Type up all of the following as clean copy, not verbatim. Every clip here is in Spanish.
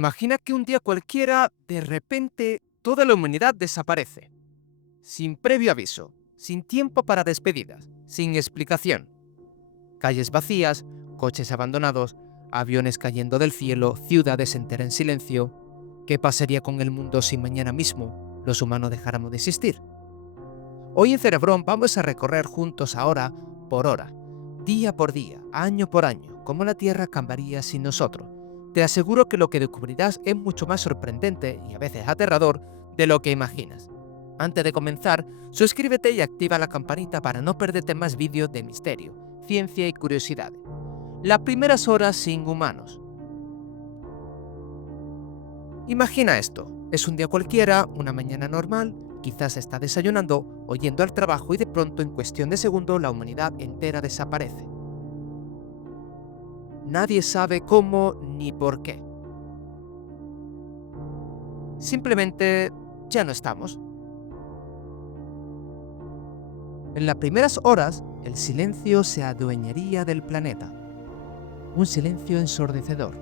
Imagina que un día cualquiera, de repente, toda la humanidad desaparece. Sin previo aviso, sin tiempo para despedidas, sin explicación. Calles vacías, coches abandonados, aviones cayendo del cielo, ciudades enteras en silencio. ¿Qué pasaría con el mundo si mañana mismo los humanos dejáramos de existir? Hoy en Cerebrón vamos a recorrer juntos hora por hora, día por día, año por año, cómo la Tierra cambiaría sin nosotros. Te aseguro que lo que descubrirás es mucho más sorprendente y a veces aterrador de lo que imaginas. Antes de comenzar, suscríbete y activa la campanita para no perderte más vídeos de misterio, ciencia y curiosidades. Las primeras horas sin humanos. Imagina esto, es un día cualquiera, una mañana normal, quizás está desayunando o yendo al trabajo y de pronto en cuestión de segundos la humanidad entera desaparece. Nadie sabe cómo ni por qué. Simplemente ya no estamos. En las primeras horas, el silencio se adueñaría del planeta. Un silencio ensordecedor.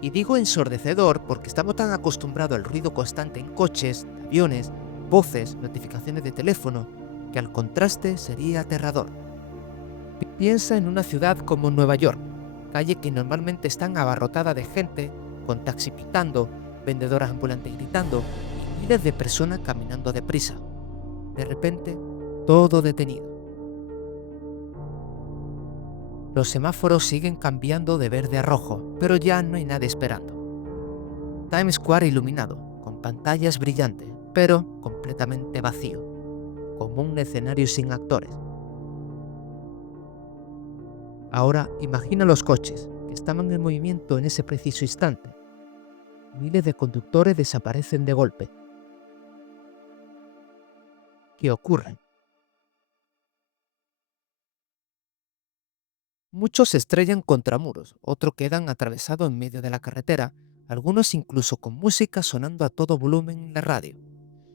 Y digo ensordecedor porque estamos tan acostumbrados al ruido constante en coches, aviones, voces, notificaciones de teléfono, que al contraste sería aterrador. Piensa en una ciudad como Nueva York, calle que normalmente están abarrotadas de gente, con taxis pitando, vendedoras ambulantes gritando y miles de personas caminando deprisa. De repente, todo detenido. Los semáforos siguen cambiando de verde a rojo, pero ya no hay nadie esperando. Times Square iluminado, con pantallas brillantes, pero completamente vacío, como un escenario sin actores. Ahora imagina los coches, que estaban en movimiento en ese preciso instante. Miles de conductores desaparecen de golpe. ¿Qué ocurre? Muchos se estrellan contra muros, otros quedan atravesados en medio de la carretera, algunos incluso con música sonando a todo volumen en la radio.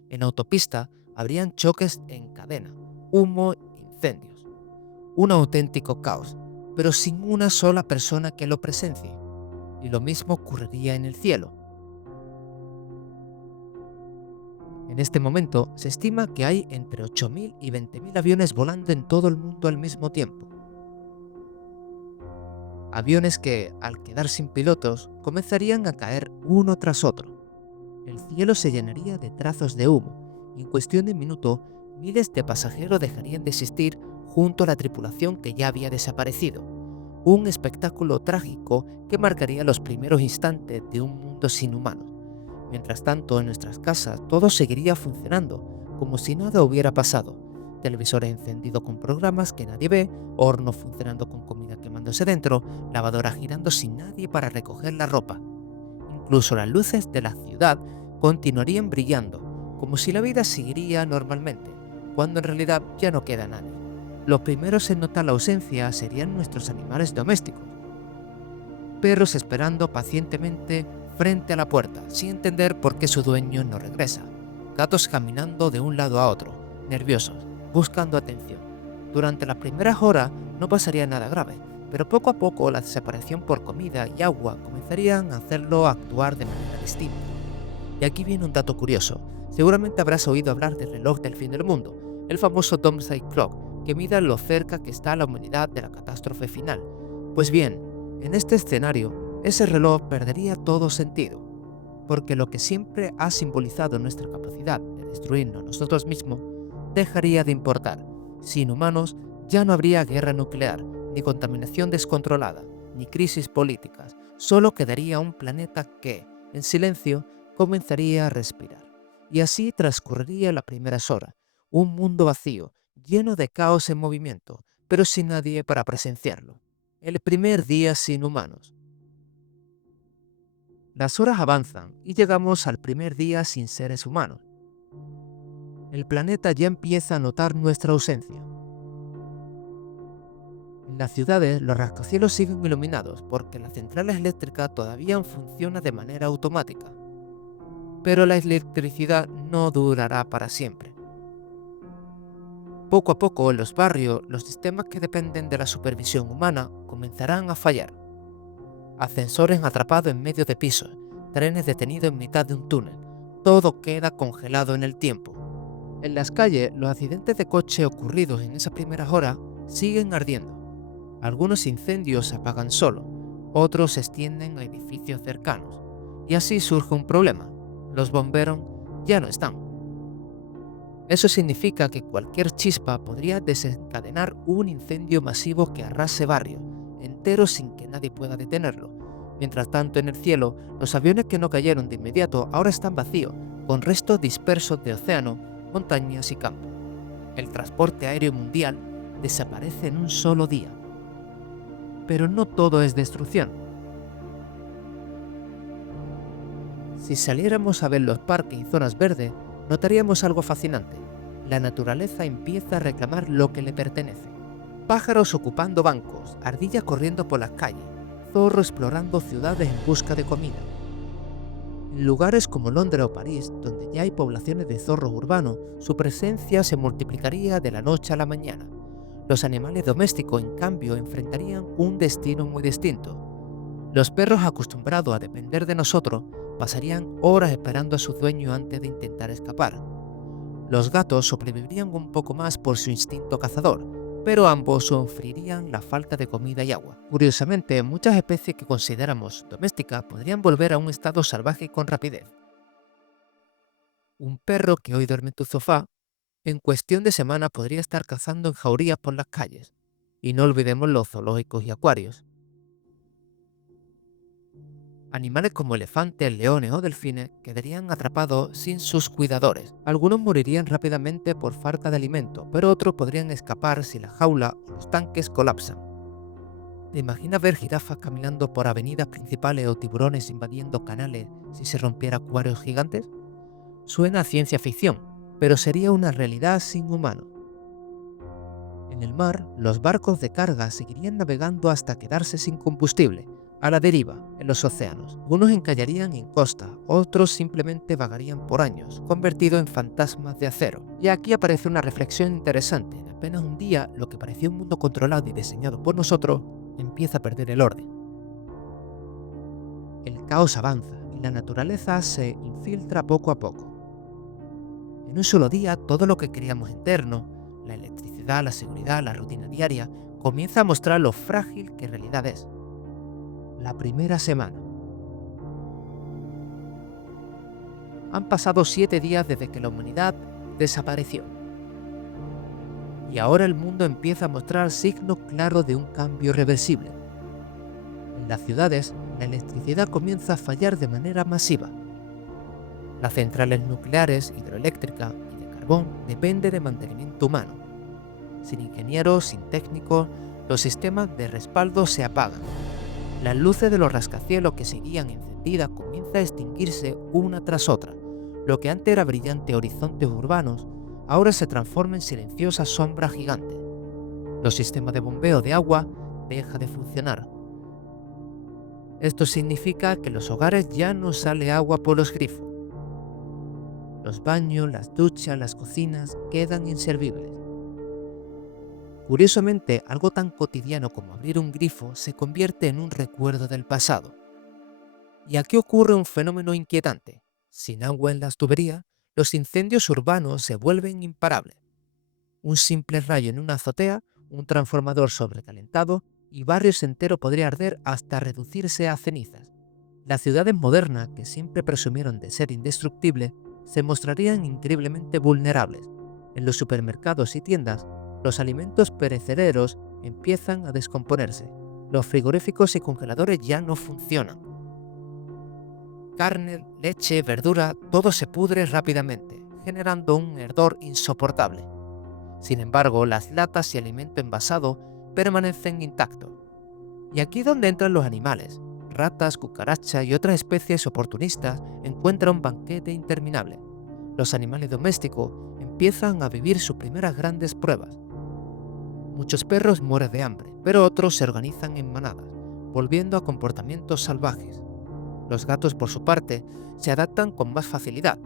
En autopista habrían choques en cadena, humo, incendios. Un auténtico caos, pero sin una sola persona que lo presencie. Y lo mismo ocurriría en el cielo. En este momento se estima que hay entre 8.000 y 20.000 aviones volando en todo el mundo al mismo tiempo. Aviones que, al quedar sin pilotos, comenzarían a caer uno tras otro. El cielo se llenaría de trazos de humo y en cuestión de minuto miles de pasajeros dejarían de existir junto a la tripulación que ya había desaparecido. Un espectáculo trágico que marcaría los primeros instantes de un mundo sin humanos. Mientras tanto, en nuestras casas todo seguiría funcionando, como si nada hubiera pasado. Televisores encendidos con programas que nadie ve, horno funcionando con comida quemándose dentro, lavadora girando sin nadie para recoger la ropa. Incluso las luces de la ciudad continuarían brillando, como si la vida seguiría normalmente, cuando en realidad ya no queda nadie. Los primeros en notar la ausencia serían nuestros animales domésticos, perros esperando pacientemente frente a la puerta, sin entender por qué su dueño no regresa, gatos caminando de un lado a otro, nerviosos, buscando atención. Durante las primeras horas no pasaría nada grave, pero poco a poco la desaparición por comida y agua comenzarían a hacerlo actuar de manera distinta. Y aquí viene un dato curioso. Seguramente habrás oído hablar del reloj del fin del mundo, el famoso Doomsday Clock, que mide lo cerca que está la humanidad de la catástrofe final. Pues bien, en este escenario, ese reloj perdería todo sentido, porque lo que siempre ha simbolizado nuestra capacidad de destruirnos nosotros mismos dejaría de importar. Sin humanos ya no habría guerra nuclear, ni contaminación descontrolada, ni crisis políticas. Solo quedaría un planeta que, en silencio, comenzaría a respirar. Y así transcurriría las primeras horas, un mundo vacío, lleno de caos en movimiento, pero sin nadie para presenciarlo. El primer día sin humanos. Las horas avanzan y llegamos al primer día sin seres humanos. El planeta ya empieza a notar nuestra ausencia. En las ciudades, los rascacielos siguen iluminados porque las centrales eléctricas todavía funcionan de manera automática. Pero la electricidad no durará para siempre. Poco a poco, en los barrios, los sistemas que dependen de la supervisión humana comenzarán a fallar. ascensores atrapados en medio de pisos, trenes detenidos en mitad de un túnel. Todo queda congelado en el tiempo. En las calles, los accidentes de coche ocurridos en esas primeras horas siguen ardiendo. Algunos incendios se apagan solos, otros se extienden a edificios cercanos. Y así surge un problema. Los bomberos ya no están. Eso significa que cualquier chispa podría desencadenar un incendio masivo que arrase barrios enteros sin que nadie pueda detenerlo. Mientras tanto, en el cielo, los aviones que no cayeron de inmediato ahora están vacíos, con restos dispersos de océanos, montañas y campos. El transporte aéreo mundial desaparece en un solo día. Pero no todo es destrucción. Si saliéramos a ver los parques y zonas verdes, notaríamos algo fascinante. La naturaleza empieza a reclamar lo que le pertenece. Pájaros ocupando bancos, ardillas corriendo por las calles, zorros explorando ciudades en busca de comida. En lugares como Londres o París, donde ya hay poblaciones de zorros urbanos, su presencia se multiplicaría de la noche a la mañana. Los animales domésticos, en cambio, enfrentarían un destino muy distinto. Los perros, acostumbrados a depender de nosotros, pasarían horas esperando a su dueño antes de intentar escapar. Los gatos sobrevivirían un poco más por su instinto cazador, pero ambos sufrirían la falta de comida y agua. Curiosamente, muchas especies que consideramos domésticas podrían volver a un estado salvaje con rapidez. Un perro que hoy duerme en tu sofá, en cuestión de semanas podría estar cazando en jaurías por las calles. Y no olvidemos los zoológicos y acuarios. Animales como elefantes, leones o delfines quedarían atrapados sin sus cuidadores. Algunos morirían rápidamente por falta de alimento, pero otros podrían escapar si la jaula o los tanques colapsan. ¿Te imaginas ver jirafas caminando por avenidas principales o tiburones invadiendo canales si se rompiera acuarios gigantes? Suena a ciencia ficción, pero sería una realidad sin humanos. En el mar, los barcos de carga seguirían navegando hasta quedarse sin combustible, a la deriva, en los océanos. Algunos encallarían en costa, otros simplemente vagarían por años, convertidos en fantasmas de acero. Y aquí aparece una reflexión interesante. En apenas un día, lo que parecía un mundo controlado y diseñado por nosotros, empieza a perder el orden. El caos avanza y la naturaleza se infiltra poco a poco. En un solo día, todo lo que creíamos interno, la electricidad, la seguridad, la rutina diaria, comienza a mostrar lo frágil que en realidad es. La primera semana. Han pasado 7 días desde que la humanidad desapareció. Y ahora el mundo empieza a mostrar signos claros de un cambio irreversible. En las ciudades, la electricidad comienza a fallar de manera masiva. Las centrales nucleares, hidroeléctricas y de carbón dependen de mantenimiento humano. Sin ingenieros, sin técnicos, los sistemas de respaldo se apagan. Las luces de los rascacielos que seguían encendidas comienzan a extinguirse una tras otra. Lo que antes era brillantes horizontes urbanos, ahora se transforma en silenciosas sombras gigantes. Los sistemas de bombeo de agua dejan de funcionar. Esto significa que en los hogares ya no sale agua por los grifos. Los baños, las duchas, las cocinas quedan inservibles. Curiosamente, algo tan cotidiano como abrir un grifo se convierte en un recuerdo del pasado. Y aquí ocurre un fenómeno inquietante. Sin agua en las tuberías, los incendios urbanos se vuelven imparables. Un simple rayo en una azotea, un transformador sobrecalentado y barrios enteros podría arder hasta reducirse a cenizas. Las ciudades modernas, que siempre presumieron de ser indestructibles, se mostrarían increíblemente vulnerables. En los supermercados y tiendas, los alimentos perecederos empiezan a descomponerse. Los frigoríficos y congeladores ya no funcionan. Carne, leche, verdura, todo se pudre rápidamente, generando un hedor insoportable. Sin embargo, las latas y alimento envasado permanecen intactos. Y aquí es donde entran los animales. Ratas, cucarachas y otras especies oportunistas encuentran un banquete interminable. Los animales domésticos empiezan a vivir sus primeras grandes pruebas. Muchos perros mueren de hambre, pero otros se organizan en manadas, volviendo a comportamientos salvajes. Los gatos, por su parte, se adaptan con más facilidad.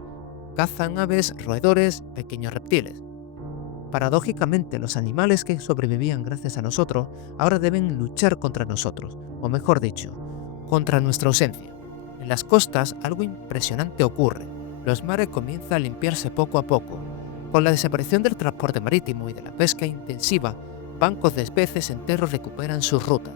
Cazan aves, roedores, pequeños reptiles. Paradójicamente, los animales que sobrevivían gracias a nosotros ahora deben luchar contra nosotros, o mejor dicho, contra nuestra ausencia. En las costas algo impresionante ocurre. Los mares comienzan a limpiarse poco a poco. Con la desaparición del transporte marítimo y de la pesca intensiva, bancos de peces enteros recuperan sus rutas.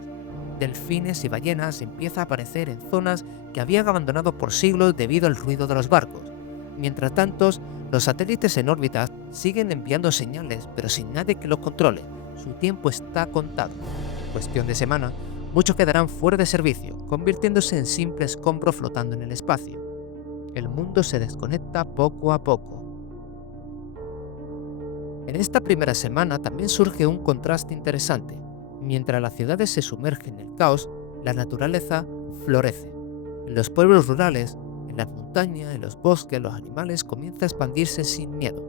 Delfines y ballenas empiezan a aparecer en zonas que habían abandonado por siglos debido al ruido de los barcos. Mientras tanto, los satélites en órbita siguen enviando señales, pero sin nadie que los controle. Su tiempo está contado. En cuestión de semana, muchos quedarán fuera de servicio, convirtiéndose en simples escombros flotando en el espacio. El mundo se desconecta poco a poco. En esta primera semana también surge un contraste interesante. Mientras las ciudades se sumergen en el caos, la naturaleza florece. En los pueblos rurales, en las montañas, en los bosques, los animales comienzan a expandirse sin miedo.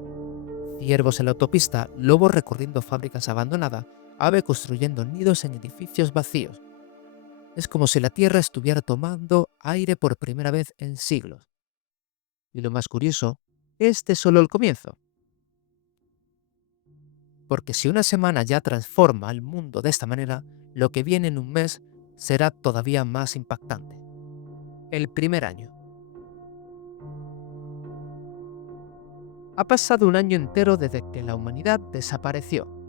Ciervos en la autopista, lobos recorriendo fábricas abandonadas, aves construyendo nidos en edificios vacíos. Es como si la tierra estuviera tomando aire por primera vez en siglos. Y lo más curioso, este es solo el comienzo. Porque si una semana ya transforma el mundo de esta manera, lo que viene en un mes será todavía más impactante. El primer año. Ha pasado un año entero desde que la humanidad desapareció.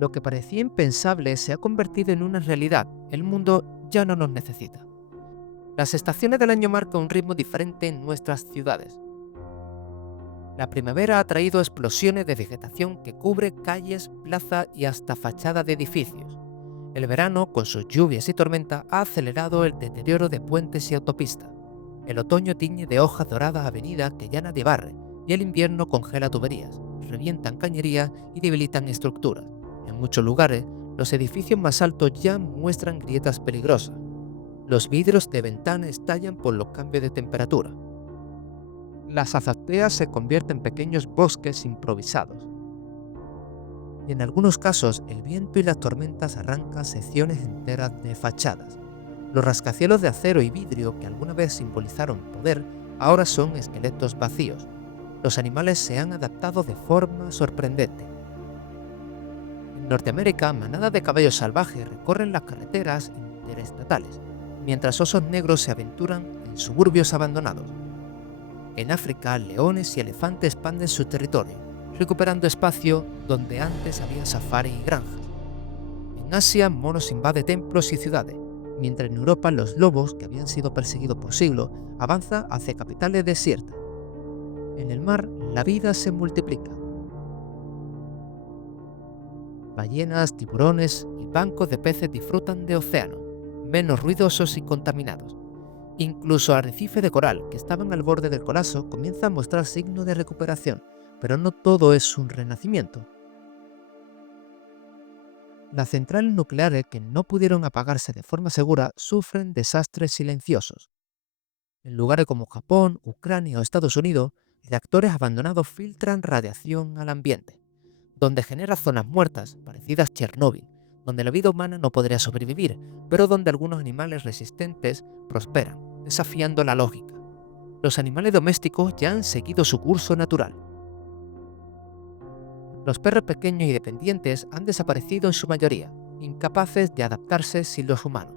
Lo que parecía impensable se ha convertido en una realidad. El mundo ya no nos necesita. Las estaciones del año marcan un ritmo diferente en nuestras ciudades. La primavera ha traído explosiones de vegetación que cubre calles, plazas y hasta fachadas de edificios. El verano, con sus lluvias y tormentas, ha acelerado el deterioro de puentes y autopistas. El otoño tiñe de hojas doradas avenidas que ya nadie barre, y el invierno congela tuberías, revientan cañerías y debilitan estructuras. En muchos lugares, los edificios más altos ya muestran grietas peligrosas. Los vidrios de ventana estallan por los cambios de temperatura. Las azoteas se convierten en pequeños bosques improvisados. Y en algunos casos, el viento y las tormentas arrancan secciones enteras de fachadas. Los rascacielos de acero y vidrio que alguna vez simbolizaron poder, ahora son esqueletos vacíos. Los animales se han adaptado de forma sorprendente. En Norteamérica, manadas de caballos salvajes recorren las carreteras interestatales, mientras osos negros se aventuran en suburbios abandonados. En África, leones y elefantes expanden su territorio, recuperando espacio donde antes había safari y granjas. En Asia, monos invaden templos y ciudades, mientras en Europa los lobos, que habían sido perseguidos por siglos, avanzan hacia capitales desiertas. En el mar, la vida se multiplica. Ballenas, tiburones y bancos de peces disfrutan de océanos, menos ruidosos y contaminados. Incluso arrecifes de coral, que estaban al borde del colapso, comienzan a mostrar signos de recuperación, pero no todo es un renacimiento. Las centrales nucleares que no pudieron apagarse de forma segura sufren desastres silenciosos. En lugares como Japón, Ucrania o Estados Unidos, reactores abandonados filtran radiación al ambiente, donde genera zonas muertas, parecidas a Chernóbil, donde la vida humana no podría sobrevivir, pero donde algunos animales resistentes prosperan, desafiando la lógica. Los animales domésticos ya han seguido su curso natural. Los perros pequeños y dependientes han desaparecido en su mayoría, incapaces de adaptarse sin los humanos.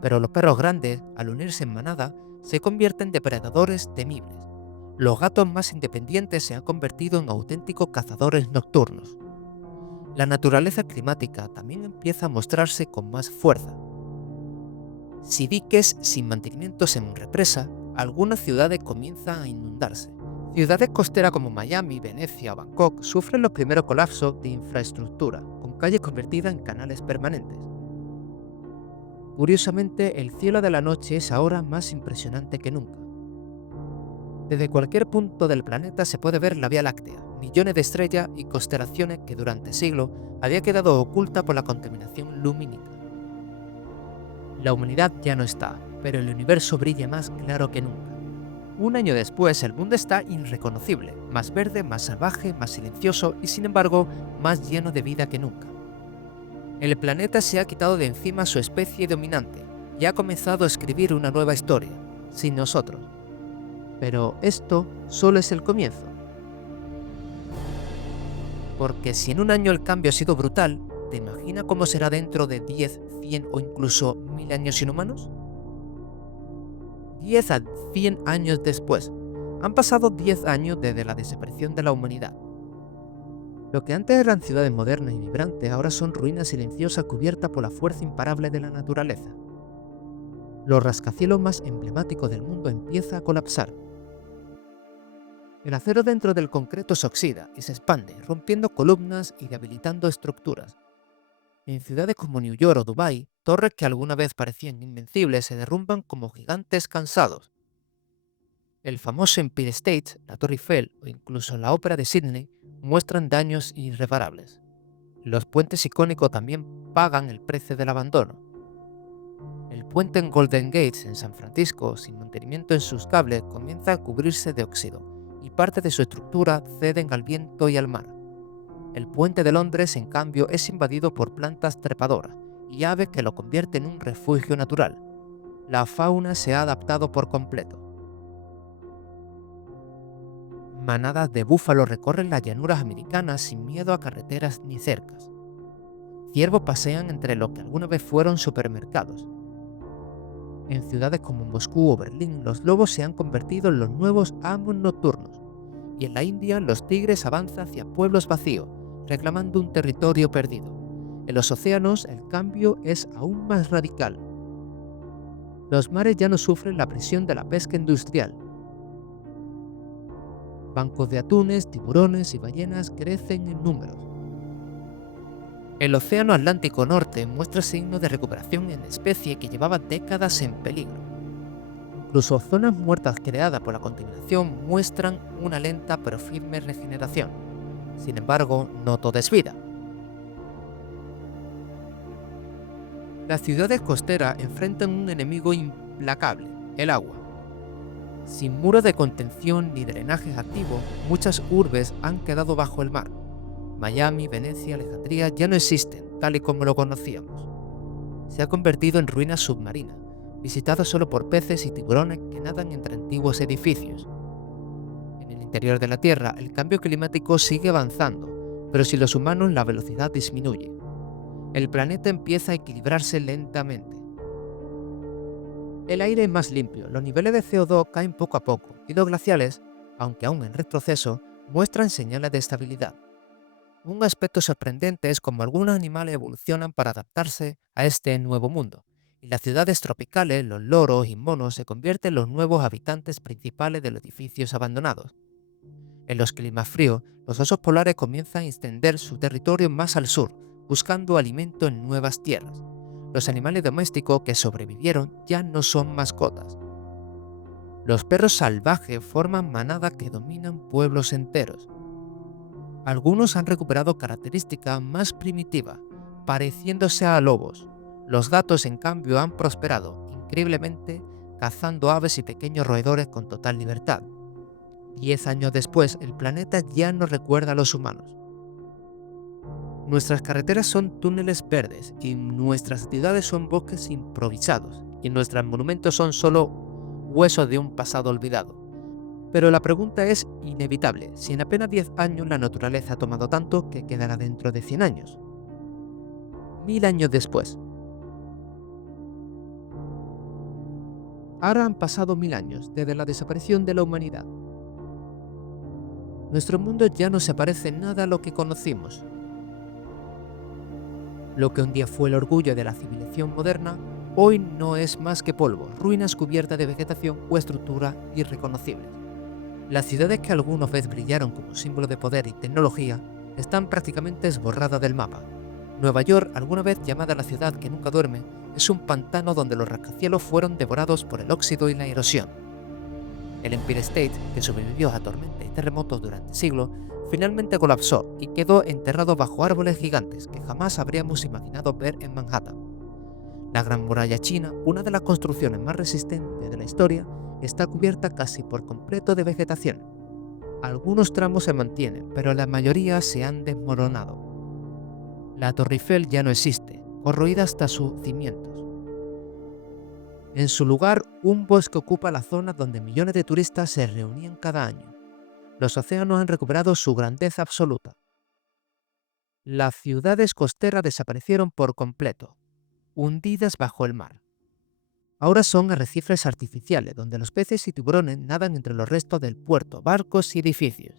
Pero los perros grandes, al unirse en manada, se convierten en depredadores temibles. Los gatos más independientes se han convertido en auténticos cazadores nocturnos. La naturaleza climática también empieza a mostrarse con más fuerza. Si diques sin mantenimiento se represa, algunas ciudades comienzan a inundarse. Ciudades costeras como Miami, Venecia o Bangkok sufren los primeros colapsos de infraestructura, con calles convertidas en canales permanentes. Curiosamente, el cielo de la noche es ahora más impresionante que nunca. Desde cualquier punto del planeta se puede ver la Vía Láctea, millones de estrellas y constelaciones que durante siglos había quedado oculta por la contaminación lumínica. La humanidad ya no está, pero el universo brilla más claro que nunca. Un año después, el mundo está irreconocible, más verde, más salvaje, más silencioso y sin embargo, más lleno de vida que nunca. El planeta se ha quitado de encima su especie dominante y ha comenzado a escribir una nueva historia, sin nosotros. Pero esto solo es el comienzo. Porque si en un año el cambio ha sido brutal, ¿Te imaginas cómo será dentro de 10, 100 o incluso 1000 años inhumanos? 10 a 100 años después. Han pasado 10 años desde la desaparición de la humanidad. Lo que antes eran ciudades modernas y vibrantes ahora son ruinas silenciosas cubiertas por la fuerza imparable de la naturaleza. Los rascacielos más emblemáticos del mundo empieza a colapsar. El acero dentro del concreto se oxida y se expande, rompiendo columnas y debilitando estructuras. En ciudades como New York o Dubái, torres que alguna vez parecían invencibles se derrumban como gigantes cansados. El famoso Empire State, la Torre Eiffel o incluso la Ópera de Sydney muestran daños irreparables. Los puentes icónicos también pagan el precio del abandono. El puente en Golden Gate en San Francisco, sin mantenimiento en sus cables, comienza a cubrirse de óxido y parte de su estructura ceden al viento y al mar. El puente de Londres, en cambio, es invadido por plantas trepadoras y aves que lo convierten en un refugio natural. La fauna se ha adaptado por completo. Manadas de búfalos recorren las llanuras americanas sin miedo a carreteras ni cercas. Ciervos pasean entre lo que alguna vez fueron supermercados. En ciudades como Moscú o Berlín, los lobos se han convertido en los nuevos amos nocturnos. Y en la India, los tigres avanzan hacia pueblos vacíos, reclamando un territorio perdido. En los océanos, el cambio es aún más radical. Los mares ya no sufren la presión de la pesca industrial. Bancos de atunes, tiburones y ballenas crecen en números. El Océano Atlántico Norte muestra signos de recuperación en especie que llevaba décadas en peligro. Incluso zonas muertas creadas por la contaminación muestran una lenta pero firme regeneración. Sin embargo, no todo es vida. Las ciudades costeras enfrentan un enemigo implacable, el agua. Sin muros de contención ni drenajes activos, muchas urbes han quedado bajo el mar. Miami, Venecia, Alejandría ya no existen tal y como lo conocíamos. Se ha convertido en ruinas submarinas, visitadas solo por peces y tiburones que nadan entre antiguos edificios. En el interior de la Tierra, el cambio climático sigue avanzando, pero sin los humanos la velocidad disminuye. El planeta empieza a equilibrarse lentamente. El aire es más limpio, los niveles de CO2 caen poco a poco y los glaciales, aunque aún en retroceso, muestran señales de estabilidad. Un aspecto sorprendente es cómo algunos animales evolucionan para adaptarse a este nuevo mundo, y las ciudades tropicales, los loros y monos se convierten en los nuevos habitantes principales de los edificios abandonados. En los climas fríos, los osos polares comienzan a extender su territorio más al sur, buscando alimento en nuevas tierras. Los animales domésticos que sobrevivieron ya no son mascotas. Los perros salvajes forman manadas que dominan pueblos enteros. Algunos han recuperado características más primitivas, pareciéndose a lobos. Los gatos, en cambio, han prosperado, increíblemente, cazando aves y pequeños roedores con total libertad. 10 años después, el planeta ya no recuerda a los humanos. Nuestras carreteras son túneles verdes y nuestras ciudades son bosques improvisados y nuestros monumentos son solo huesos de un pasado olvidado. Pero la pregunta es inevitable: si en apenas 10 años la naturaleza ha tomado tanto, ¿qué quedará dentro de 100 años? 1000 años después. Ahora han pasado 1000 años desde la desaparición de la humanidad. Nuestro mundo ya no se parece en nada a lo que conocimos. Lo que un día fue el orgullo de la civilización moderna, hoy no es más que polvo, ruinas cubiertas de vegetación o estructuras irreconocibles. Las ciudades que alguna vez brillaron como símbolo de poder y tecnología están prácticamente esborradas del mapa. Nueva York, alguna vez llamada la ciudad que nunca duerme, es un pantano donde los rascacielos fueron devorados por el óxido y la erosión. El Empire State, que sobrevivió a tormentas y terremotos durante siglos, finalmente colapsó y quedó enterrado bajo árboles gigantes que jamás habríamos imaginado ver en Manhattan. La Gran Muralla China, una de las construcciones más resistentes de la historia, está cubierta casi por completo de vegetación. Algunos tramos se mantienen, pero la mayoría se han desmoronado. La Torre Eiffel ya no existe, corroída hasta sus cimientos. En su lugar, un bosque ocupa la zona donde millones de turistas se reunían cada año. Los océanos han recuperado su grandeza absoluta. Las ciudades costeras desaparecieron por completo, hundidas bajo el mar. Ahora son arrecifes artificiales, donde los peces y tiburones nadan entre los restos del puerto, barcos y edificios.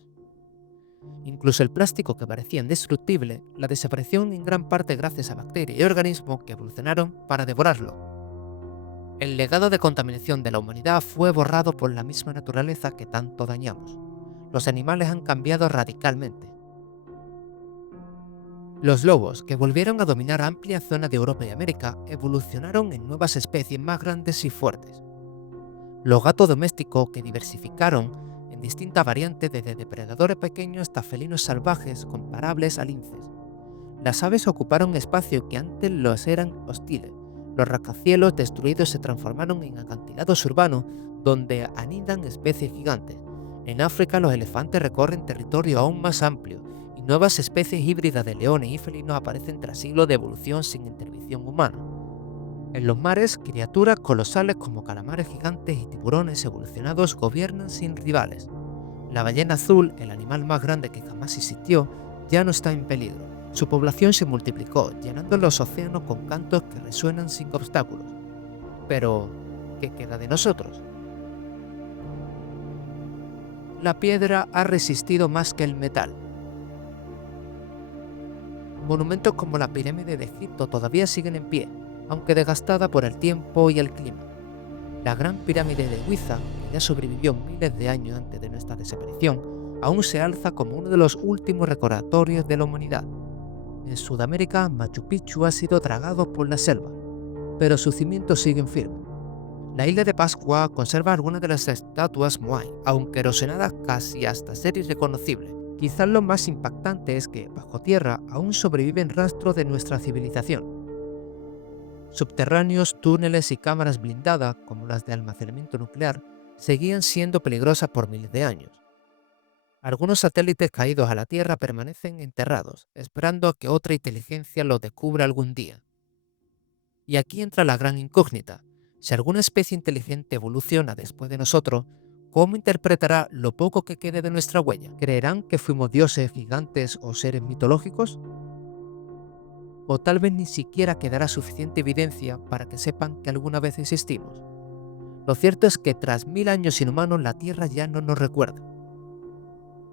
Incluso el plástico que parecía indestructible, la desapareció en gran parte gracias a bacterias y organismos que evolucionaron para devorarlo. El legado de contaminación de la humanidad fue borrado por la misma naturaleza que tanto dañamos. Los animales han cambiado radicalmente. Los lobos, que volvieron a dominar amplias zonas de Europa y América, evolucionaron en nuevas especies más grandes y fuertes. Los gatos domésticos, que diversificaron en distintas variantes desde depredadores pequeños hasta felinos salvajes comparables a linces. Las aves ocuparon espacios que antes los eran hostiles. Los rascacielos destruidos se transformaron en acantilados urbanos donde anidan especies gigantes. En África los elefantes recorren territorio aún más amplio y nuevas especies híbridas de leones y felinos aparecen tras siglos de evolución sin intervención humana. En los mares, criaturas colosales como calamares gigantes y tiburones evolucionados gobiernan sin rivales. La ballena azul, el animal más grande que jamás existió, ya no está en peligro. Su población se multiplicó, llenando los océanos con cantos que resuenan sin obstáculos. Pero, ¿qué queda de nosotros? La piedra ha resistido más que el metal. Monumentos como la pirámide de Egipto todavía siguen en pie, aunque desgastada por el tiempo y el clima. La gran pirámide de Giza, que ya sobrevivió miles de años antes de nuestra desaparición, aún se alza como uno de los últimos recordatorios de la humanidad. En Sudamérica, Machu Picchu ha sido tragado por la selva, pero sus cimientos siguen firmes. La isla de Pascua conserva algunas de las estatuas Moai, aunque erosionadas casi hasta ser irreconocibles. Quizás lo más impactante es que, bajo tierra, aún sobreviven rastros de nuestra civilización. Subterráneos, túneles y cámaras blindadas, como las de almacenamiento nuclear, seguían siendo peligrosas por miles de años. Algunos satélites caídos a la Tierra permanecen enterrados, esperando a que otra inteligencia los descubra algún día. Y aquí entra la gran incógnita. Si alguna especie inteligente evoluciona después de nosotros, ¿cómo interpretará lo poco que quede de nuestra huella? ¿Creerán que fuimos dioses, gigantes o seres mitológicos? O tal vez ni siquiera quedará suficiente evidencia para que sepan que alguna vez existimos. Lo cierto es que tras 1000 años sin humanos la Tierra ya no nos recuerda.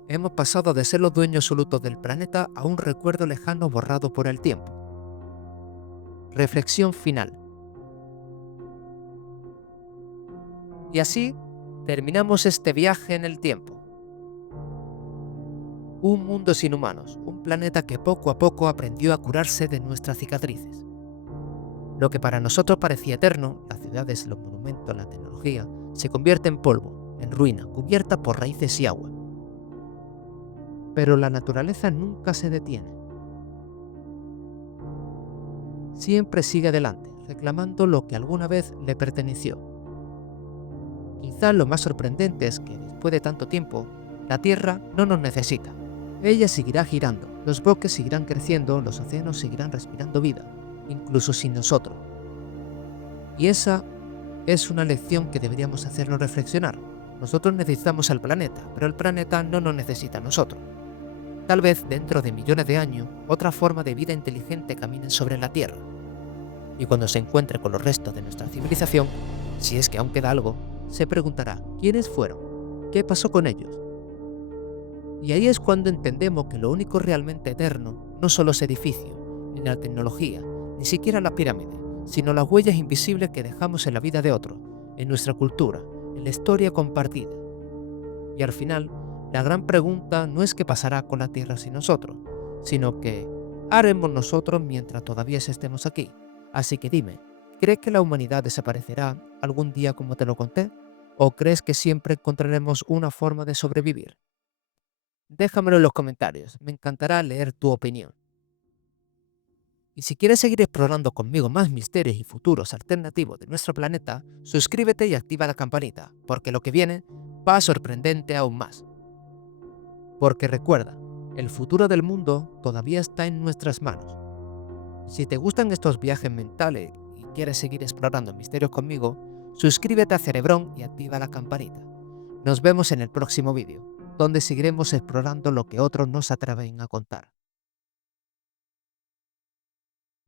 Hemos pasado de ser los dueños absolutos del planeta a un recuerdo lejano borrado por el tiempo. Reflexión final. Y así terminamos este viaje en el tiempo. Un mundo sin humanos, un planeta que poco a poco aprendió a curarse de nuestras cicatrices. Lo que para nosotros parecía eterno, las ciudades, los monumentos, la tecnología, se convierte en polvo, en ruina, cubierta por raíces y agua. Pero la naturaleza nunca se detiene. Siempre sigue adelante, reclamando lo que alguna vez le perteneció. Quizás lo más sorprendente es que, después de tanto tiempo, la Tierra no nos necesita. Ella seguirá girando, los bosques seguirán creciendo, los océanos seguirán respirando vida, incluso sin nosotros. Y esa es una lección que deberíamos hacernos reflexionar. Nosotros necesitamos al planeta, pero el planeta no nos necesita a nosotros. Tal vez dentro de millones de años, otra forma de vida inteligente camine sobre la Tierra. Y cuando se encuentre con los restos de nuestra civilización, si es que aún queda algo, se preguntará quiénes fueron, qué pasó con ellos. Y ahí es cuando entendemos que lo único realmente eterno no son los edificios, ni la tecnología, ni siquiera la pirámide, sino las huellas invisibles que dejamos en la vida de otros, en nuestra cultura, en la historia compartida. Y al final, la gran pregunta no es qué pasará con la Tierra sin nosotros, sino que haremos nosotros mientras todavía estemos aquí. Así que dime, ¿crees que la humanidad desaparecerá algún día como te lo conté? ¿O crees que siempre encontraremos una forma de sobrevivir? Déjamelo en los comentarios, me encantará leer tu opinión. Y si quieres seguir explorando conmigo más misterios y futuros alternativos de nuestro planeta, suscríbete y activa la campanita, porque lo que viene va a sorprenderte aún más. Porque recuerda, el futuro del mundo todavía está en nuestras manos. Si te gustan estos viajes mentales y quieres seguir explorando misterios conmigo, suscríbete a Cerebrón y activa la campanita. Nos vemos en el próximo vídeo, donde seguiremos explorando lo que otros no se atreven a contar.